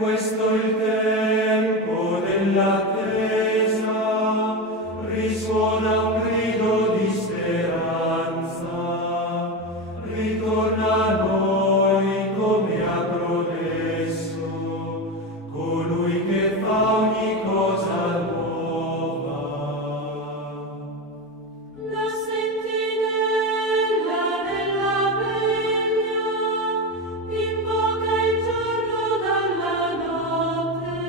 questo il tempo dell'attesa, risuona un grido di speranza, ritorna a noi come a promesso, colui che fa ogni cosa nuova. La sentinella della veglia invoca il giorno dalla notte,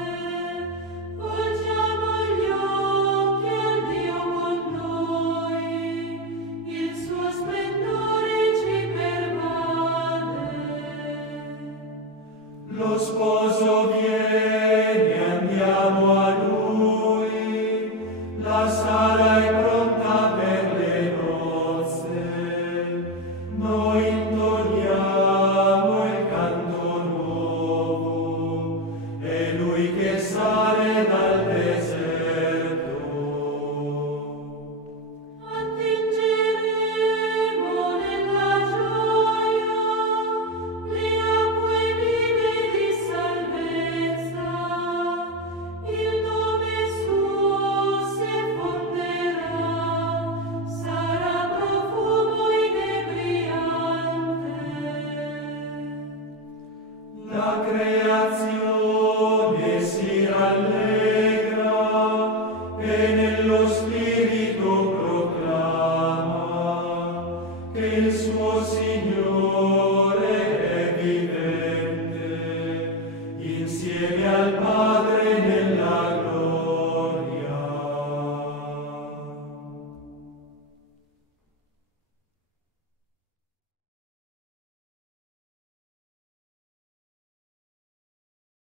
volgiamo gli occhi al Dio con noi, il suo splendore ci pervade. Lo sposo viene, andiamo a lui, la sala è pronta per le nozze, noi intoniamo il canto nuovo, è lui che sale dal deserto. Attingeremo nella gioia le acque vive di salvezza, il nome suo si fonderà, sarà profumo inebriante. La creazione si rallegra e nello spirito proclama che il suo